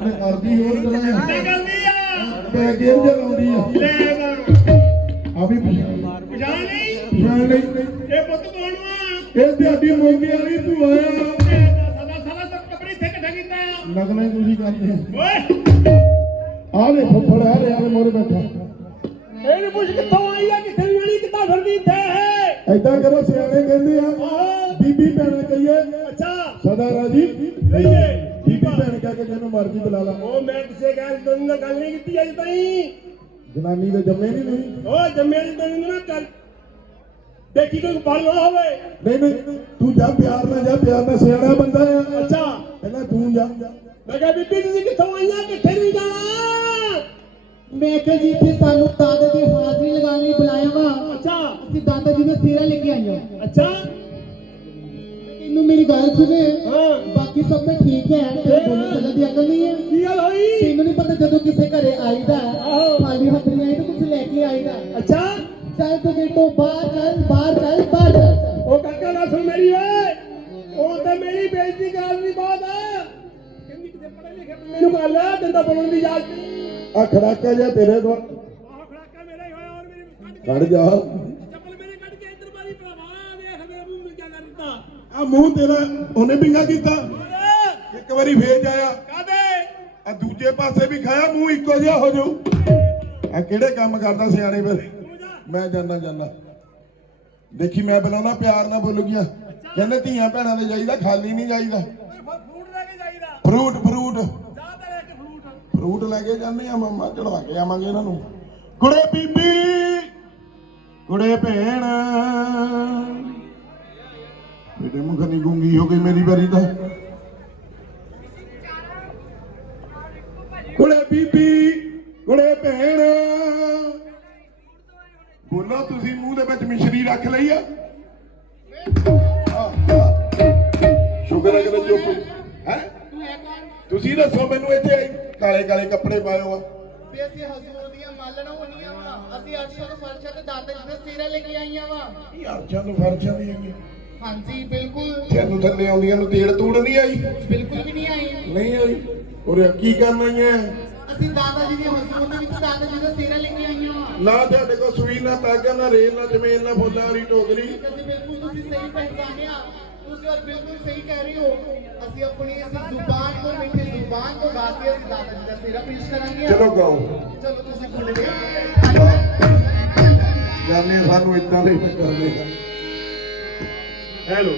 ਤੇ ਕਰਦੀ ਹੋਰ ਤਰ੍ਹਾਂ ਆ ਕਰਦੀ ਆ। ਬੈ ਗੇਮ ਜਲਾਉਂਦੀ ਆ। ਲੈ ਨਾ ਆ ਵੀ ਪਛਾਣ ਪਛਾਣ ਲਈ? ਪਛਾਣ ਲਈ। ਇਹ ਪੁੱਤ ਕੌਣ ਵਾ? ਇਹ ਤੁਹਾਡੀ ਮੋਗੀ ਵਾਲੀ ਆ। ਇਹ ਤਾਂ ਸਾਲਾ ਸਾਲਾ ਸਭ ਕੱਪੜੇ ਇੱਥੇ ਇਕੱਠਾ ਕੀਤਾ ਆ। ਹੀ ਤੁਸੀਂ ਕਰਦੇ ਓਏ। ਆ ਲੈ ਫੁੱਫੜ ਆ ਲੈ ਆ ਮੋਰੇ ਬੈਠਾ। ਇਹਨੂੰ ਪੁੱਛ ਕਿੱਥੋਂ ਆਈ ਆ ਕਿੱਥੇ ਨਹੀਂ ਆਣੀ ਕਿੱਦਾਂ ਫਿਰਦੀ ਇੱਥੇ? ਐਦਾਂ ਕਰੋ ਸਿਆਣੇ ਕਹਿੰਦੇ ਆ ਬੀਬੀ ਭੈਣ ਕਹੀਏ। ਅੱਛਾ। ਸਦਾ ਰਾਜੀ। ਰਹੀਏ ਕਹਿ ਕੇ ਜਿਹਨੂੰ ਮਰਜ਼ੀ ਬੁਲਾ ਲਾ। ਉਹ ਮੈਂ ਕਿਸੇ ਗੱਲ ਤੋਂ ਨਾਲ ਗੱਲ ਨਹੀਂ ਕੀਤੀ ਅਜੇ ਤਾਈਂ। ਜਨਾਨੀ ਦੇ ਜੰਮੇ ਨਹੀਂ ਨਹੀਂ ਉਹ ਜੰਮਿਆ ਜੀ ਤੈਨੂੰ ਨਾ ਕਰ ਦੇਖੀ ਕੋਈ ਫਲ ਨਾ ਹੋਵੇ। ਨਹੀਂ ਨਹੀਂ ਤੂੰ ਜਾ ਪਿਆਰ ਨਾਲ ਜਾ ਪਿਆਰ ਨਾਲ ਸਿਆਣਾ ਬੰਦਾ ਆ। ਅੱਛਾ। ਪਹਿਲਾਂ ਤੂੰ ਜਾ। ਮੈਂ ਕਿਹਾ ਬੀਬੀ ਤੁਸੀਂ ਕਿੱਥੋਂ ਆਈਆਂ? ਕਿੱਥੇ ਨਹੀਂ ਜਾਣਾ? ਮੈਂ ਕਿਹਾ ਜੀ ਇੱਥੇ ਸਾਨੂੰ ਦਾਦਾ ਦੀ ਹਾਜ਼ਰੀ ਲਗਾਉਣ ਲਈ ਬੁਲਾਇਆ ਵਾ। ਅੱਛਾ। ਅਸੀਂ ਦਾਦਾ ਜੀ ਦਾ ਸਿਰਾ ਲੈ ਕੇ ਹਾਂ। ਅੱਛਾ। ਇਹਨੂੰ ਮੇਰੀ ਗੱਲ ਸੁਣੇ। ਹਾਂ। ਬਾਕੀ ਸਭ ਤਾਂ ਠੀਕ ਹੈ ਤੇਰੇ ਬੋਲਣ ਚੱਲਣ ਦੀ ਅਕਲ ਨਹੀਂ ਹੈ। ਕੀ ਗੱਲ ਹੋਈ? ਤੈਨੂੰ ਨਹੀਂ ਪਤਾ ਜਦੋਂ ਕਿਸੇ ਘਰੇ ਆਈਦਾ। ਖਾਲੀ ਹੱਥ ਨਹੀਂ ਆਈਦਾ ਕੁਝ ਲੈ ਕੇ ਆਈਦਾ। ਅੱਛਾ। ਚੱਲ ਤੂੰ ਗੇਟੋਂ ਬਾਹਰ ਚੱਲ ਬਾਹਰ ਚੱਲ ਬਾਹਰ ਚੱਲ। ਉਹ ਕਾਕਾ ਨਾ ਸੁਣ ਮੇਰੀ ਓਏ। ਉਹ ਤੇ ਮੇਰੀ ਬੇਇੱਜ਼ਤੀ ਕਰਨ ਦੀ ਬਾਤ ਆ ਕਹਿੰਦੀ ਕਿਤੇ ਪੜ੍ਹੇ ਲਿਖੇ ਬੰਦੇ ਨੂੰ ਗੱਲ ਆ ਦਿੰਦਾ ਬੋਲਣ ਦੀ ਇਜਾਜ਼ਤ ਆ ਖੜਾਕਾ ਜਿਹਾ ਤੇਰੇ ਤੋਂ ਆਹ ਖੜਾਕਾ ਮੇਰਾ ਹੀ ਹੋਇਆ ਔਰ ਮੇਰੀ ਕੱਢ ਜਾ। ਆ ਮੂੰਹ ਤੇਰਾ ਉਹਨੇ ਪਿੰਗਾ ਕੀਤਾ। ਇੱਕ ਵਾਰੀ ਫੇਰ ਜਾਇਆ। ਕਾਦੇ ਆ ਦੂਜੇ ਪਾਸੇ ਵੀ ਖਾਇਆ ਮੂੰਹ ਇੱਕੋ ਜਿਹਾ ਹੋ ਜਾਊ। ਆ ਕਿਹੜੇ ਕੰਮ ਕਰਦਾ ਸਿਆਣੇ ਜਾ ਮੈਂ ਜਾਣਾ ਜਾਣਾ ਦੇਖੀ ਮੈਂ ਬੁਲਾਉਣਾ ਪਿਆਰ ਨਾਲ ਬੋਲੂਗੀਆਂ ਕਹਿੰਦੇ ਧੀਆਂ ਭੈਣਾਂ ਦੇ ਜਾਈਦਾ ਖਾਲੀ ਨਹੀਂ ਜਾਈਦਾ। ਫਰੂਟ ਲੈ ਕੇ ਜਾਈਦਾ। Fruit fruit. ਜਾ ਤੇ ਲੈ ਕੇ ਫਰੂਟ। ਫਰੂਟ ਲੈ ਕੇ ਜਾਂਦੇ ਆ ਮੰਮਾ ਚੜਵਾ ਕੇ ਆਵਾਂਗੇ ਇਹਨਾਂ ਨੂੰ। ਕੁੜੇ ਬੀਬੀ ਕੁੜੇ ਭੈਣ। ਬੇਟੇ ਮੁਖ ਨਹੀਂ ਗੁੰਗੀ ਹੋ ਗਈ ਮੇਰੀ ਵਾਰੀ ਦਾ ਕੁੜੇ ਬੀਬੀ ਕੁੜੇ ਭੈਣ। ਬੋਲੋ ਤੁਸੀਂ ਮੂੰਹ ਦੇ ਵਿੱਚ ਮਿਸ਼ਰੀ ਰੱਖ ਲਈ ਆ। ਸ਼ੁਕਰ ਹੈ ਕਿ ਚੁੱਪ ਹੈ? ਤੁਸੀਂ ਦੱਸੋ ਮੈਨੂੰ ਇੱਥੇ ਆਈ ਕਾਲੇ ਕਾਲੇ ਕੱਪੜੇ ਪਾਇਓ ਆ। ਵੀ ਅਸੀਂ ਹਜ਼ੂਰ ਦੀਆਂ ਮਾਲਣਾ ਹੋਣੀਆਂ ਵਾ। ਅਸੀਂ ਅਰਸ਼ਾਂ ਤੋਂ ਫਰਸ਼ਾਂ ਤੇ ਦਾਦਾ ਜੀ ਦਾ ਸਿਰਾ ਲੈ ਕੇ ਆਈਆਂ ਵਾ। ਇਹ ਅਰਸ਼ਾਂ ਨੂੰ ਫਰਸ਼ਾਂ ਦੀ ਹੈਗੀ। ਹਾਂਜੀ ਬਿਲਕੁਲ। ਤੈਨੂੰ ਥੱਲੇ ਆਉਂਦੀਆਂ ਨੂੰ ਤੇੜ ਤੂੜ ਨਹੀਂ ਆਈ? ਬਿਲਕੁਲ ਵੀ ਨਹੀਂ ਆਈ। ਨਹੀਂ ਆਈ? ਉਰੇ ਕੀ ਕਰਨ ਆਈਆਂ ਅਸੀਂ ਦਾਦਾ ਜੀ ਦੇ ਹਜ਼ੂਰ ਦੇ ਵਿੱਚ ਦਾਦਾ ਜੀ ਦਾ ਸਿਰਾ ਲੈ ਕੇ ਆਈਆਂ। ਨਾ ਤੁਹਾਡੇ ਕੋਲ ਸੂਈ ਨਾ ਤਾਗਾ ਨਾ ਰੇਲ ਨਾ ਜ਼ਮੀਨ ਨਾ ਫੁੱਲਾਂ ਵਾਲੀ ਟੋਕਰੀ। ਅਸੀਂ ਬਿਲਕੁਲ ਤੁਸੀਂ ਸਹੀ ਪਹਿਚਾਨਿਆ ਤੁਸੀਂ ਔਰ ਬਿਲਕੁਲ ਸਹੀ ਕਹਿ ਰਹੇ ਹੋ। ਅਸੀਂ ਆਪਣੀ ਇਸ ਜ਼ੁਬਾਨ ਤੋਂ ਮਿੱਠੀ ਜ਼ੁਬਾਨ ਤੋਂ ਗਾ ਕੇ ਅਸੀਂ ਦਾਦਾ ਜੀ ਦਾ ਸਿਰਾ ਪੇਸ਼ ਕਰਾਂਗੇ। ਚਲੋ ਗਾਓ। ਚਲੋ ਤੁਸੀਂ ਬੋਲ ਰਹੇ ਜਾਨੇ ਸਾਨੂੰ ਇਦਾਂ ਦੇ ਕਰਦੇ ਹੈਲੋ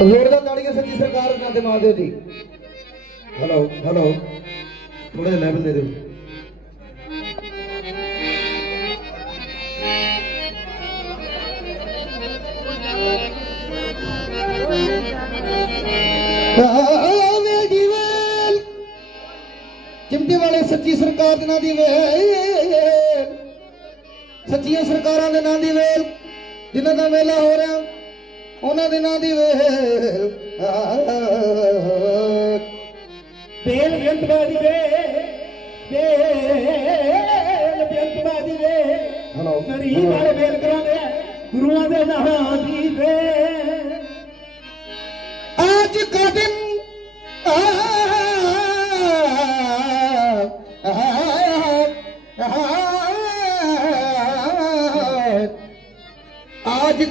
ਜ਼ੋਰਦਾਰ ਤਾੜੀਆਂ ਸੱਚੀ ਸਰਕਾਰ ਨਾਲ ਦੇ ਦਿਓ ਜੀ ਹਲੋ ਹਲੋ ਥੋੜੇ ਲੈਵਲ ਦੇ ਦਿਓ। ਚਿਮਟੇ ਵਾਲੇ ਸੱਚੀ ਸਰਕਾਰ ਦੇ ਨਾਂ ਦੀ ਵੇਲ। ਸੱਚੀਆਂ ਸਰਕਾਰਾਂ ਦੇ ਨਾਂ ਦੀ ਵੇਲ ਜਿਨ੍ਹਾਂ ਦਾ ਮੇਲਾ ਹੋ ਰਿਹਾ ਉਹਨਾਂ ਦੇ ਨਾਂ ਦੀ ਵੇਲ। ਬੇਲ ਬੇਅੰਤਵਾ ਦੀ ਵੇ ਬੇਲ ਬੇਅੰਤਵਾ ਦੀ ਵੇ ਹਲੋ। ਗਰੀਬ ਵਾਲੇ ਬੇਲ ਕਰਾਉਂਦੇ ਗੁਰੂਆਂ ਦੇ ਨਾਂ ਦੀ ਵੇ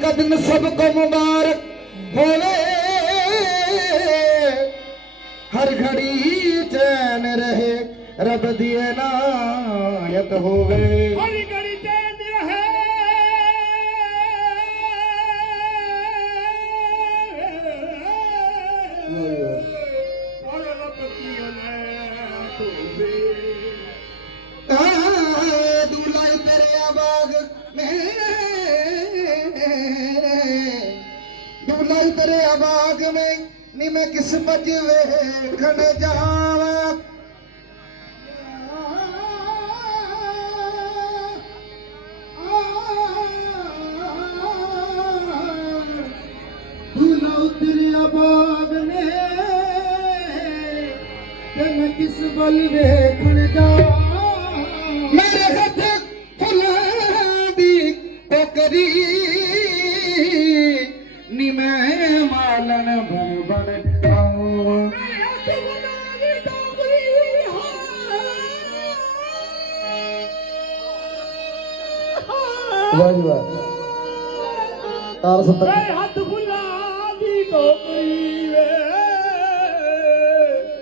का दिन सबको मुबारक होवे हर घड़ी चैन रहे रब दिए नायत होवे آباد ڪڏهن ويکڻ بلوي ميري هٿ فل ٽڪري. ਮਾਲਣ ਬਣ ਬਣ ਆਉਂ ਵਾਹ ਜੀ ਵਾਹ ਤਾਰ ਸੱਤਰ। ਹੱਥ ਫੁੱਲਾਂ ਦੀ ਟੋਕਰੀ ਵੇ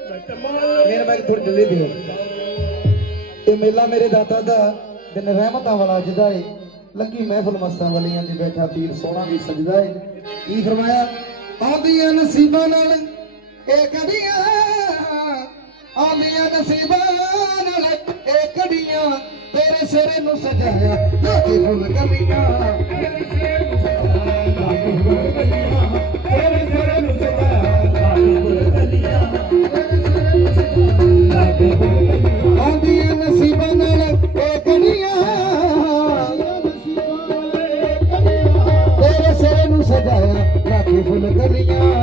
ਮੈਂ ਤਮਾਲ ਮੇਰੇ ਮੈਂ ਥੋੜੀ ਢਿੱਲੀ ਦਿਓ। ਇਹ ਮੇਲਾ ਮੇਰੇ ਦਾਦਾ ਦਾ ਦਿਨ ਰਹਿਮਤਾਂ ਵਾਲਾ ਜਿਹਦਾ ਏ। ਲੱਗੀ ਮਹਿਫਲ ਮਸਤਾਂ ਵਾਲੀਆਂ ਦੀ ਬੈਠਾ ਪੀਰ ਸੋਹਣਾ ਵੀ ਸਜਦਾ ਏ। ਕੀ ਫਰਮਾਇਆ? ਆਉਂਦੀਆਂ ਨਸੀਬਾਂ ਨਾਲ ਇਹ ਕੜੀਆਂ ਆਉਂਦੀਆਂ ਨਸੀਬਾਂ ਨਾਲ ਇਹ ਕੜੀਆਂ ਤੇਰੇ ਸਿਰ ਨੂੰ ਸਜਾਇਆ ਲਾਗੇ ਫੁੱਲ ਕਲੀਆਂ ਤੇਰੇ ਸਿਰ ਨੂੰ ਸਜਾਇਆ ਲਾਗੇ ਫੁੱਲ ਕਲੀਆਂ ਤੇਰੇ ਸਿਰ ਨੂੰ ਸਜਾਇਆ ਲਾਗੇ ਫੁੱਲ ਕਲੀਆਂ ਤੇਰੇ ਸਿਰ ਨੂੰ ਸਜਾਇਆ ਲਾਗੇ ਤੇਰੇ